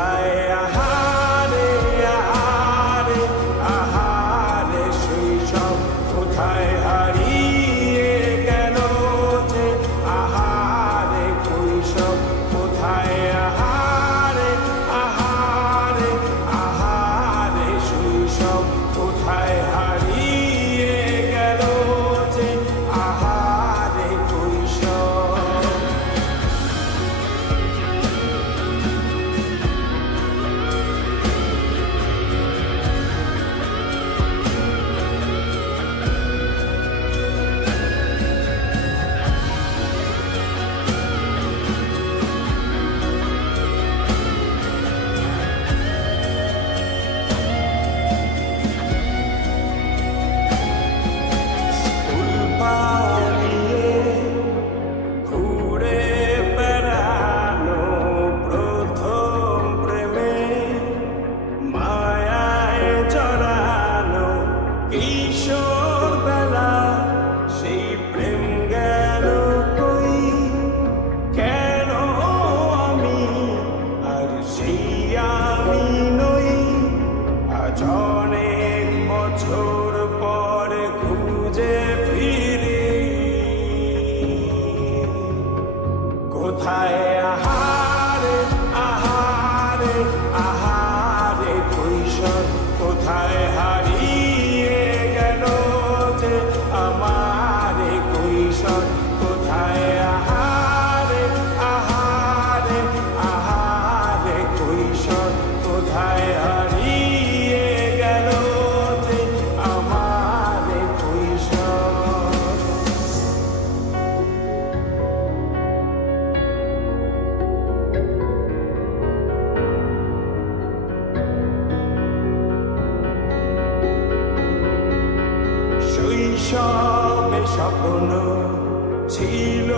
কোথায় আহারে আহারে আহারে শৈশব কোথায় হারিয়ে গেল যে আহারে কৈশোর কোথায় আহারে আহারে আহারে শৈশব কোথায় হারিয়ে গেল যে আহারে কৈশোর অনেক বছর পর খুঁজে ফিরি কোথায় আহারে আহারে আহারে কৈশোর কোথায় হারিয়ে গেল যে আমারে কৈশোর কোথায় আহারে আহারে আহারে কৈশোর কোথায় হারিয়ে গেল যে আমারে কৈশোর শৈশবে স্বপ্ন ছিল